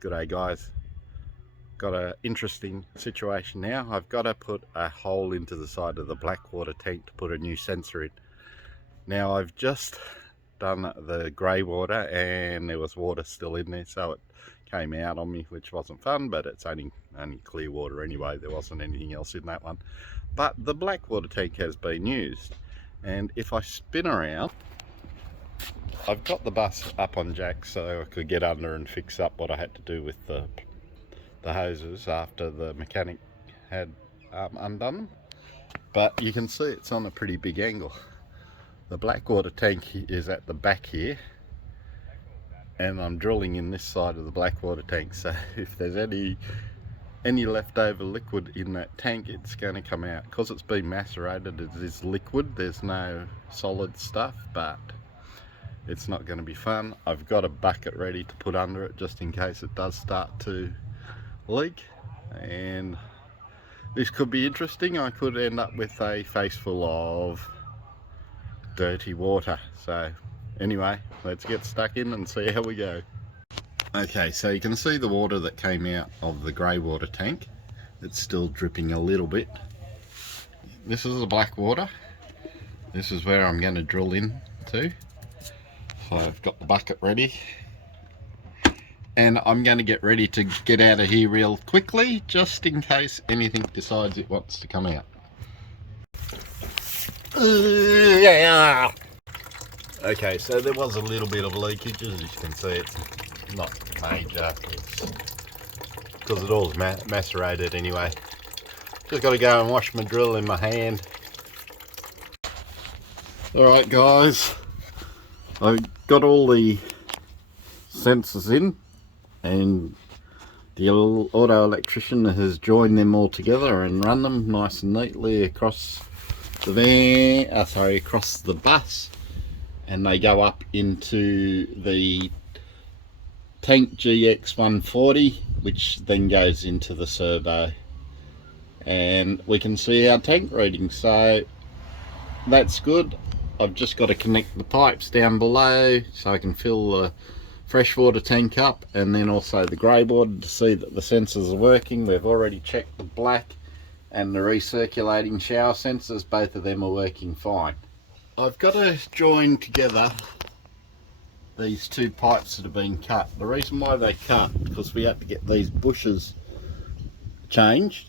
G'day guys, got an interesting situation now. I've got to put a hole into the side of the black water tank to put a new sensor in. Now I've just done the grey water and there was water still in there, so it came out on me, which wasn't fun, but it's only clear water anyway. There wasn't anything else in that one. But the black water tank has been used, and if I spin around, I've got the bus up on jacks so I could get under and fix up what I had to do with the hoses after the mechanic had undone them. But you can see it's on a pretty big angle. The black water tank is at the back here, and I'm drilling in this side of the black water tank, so if there's any leftover liquid in that tank, it's going to come out. Because it's been macerated, it is liquid, there's no solid stuff, but it's not going to be fun. I've got a bucket ready to put under it just in case it does start to leak, and this could be interesting. I could end up with a face full of dirty water. So anyway, let's get stuck in and see how we go. Okay, so you can see the water that came out of the grey water tank. It's still dripping a little bit. This is the black water. This is where I'm going to drill in to. So I've got the bucket ready, and I'm going to get ready to get out of here real quickly, just in case anything decides it wants to come out. Okay, so there was a little bit of leakage. As you can see, it's not major, because it all's macerated anyway. Just got to go and wash my drill in my hand. Alright guys, I got all the sensors in, and the auto electrician has joined them all together and run them nice and neatly across the across the bus, and they go up into the tank GX140, which then goes into the servo, and we can see our tank reading, so that's good. I've just got to connect the pipes down below so I can fill the freshwater tank up, and then also the grey water to see that the sensors are working. We've already checked the black and the recirculating shower sensors, both of them are working fine. I've got to join together these two pipes that have been cut. The reason why they cut, because we had to get these bushes changed.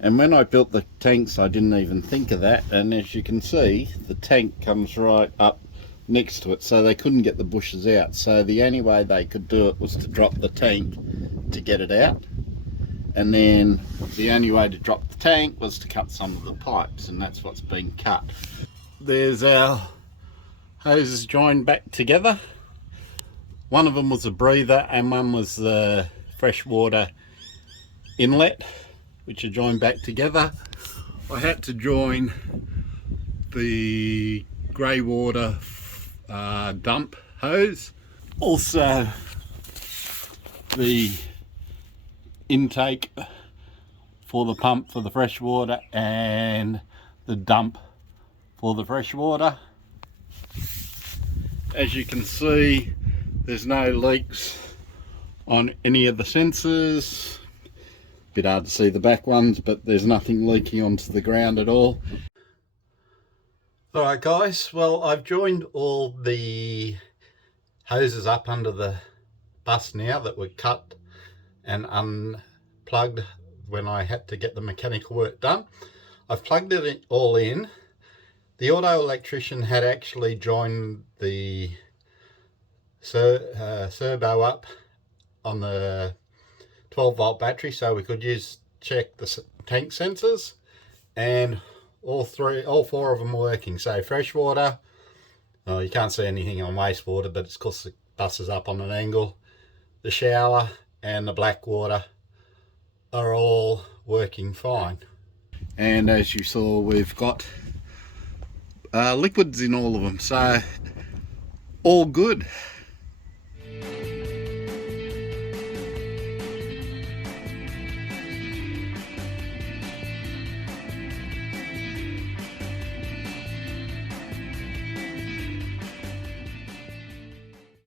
And when I built the tanks, I didn't even think of that. And as you can see, the tank comes right up next to it, so they couldn't get the bushes out. So the only way they could do it was to drop the tank to get it out. And then the only way to drop the tank was to cut some of the pipes, and that's what's been cut. There's our hoses joined back together. One of them was a breather and one was the freshwater inlet, which are joined back together. I had to join the grey water dump hose, also the intake for the pump for the fresh water, and the dump for the fresh water. As you can see, there's no leaks on any of the sensors. Bit hard to see the back ones, but there's nothing leaking onto the ground at all. Alright guys, well, I've joined all the hoses up under the bus now that were cut and unplugged when I had to get the mechanical work done. I've plugged it all in. The auto electrician had actually joined the servo up on the 12-volt battery, so we could check the tank sensors, and all four of them are working. So freshwater, well, you can't see anything on wastewater, but it's because the bus is up on an angle. The shower and the black water are all working fine. And as you saw, we've got liquids in all of them, so all good.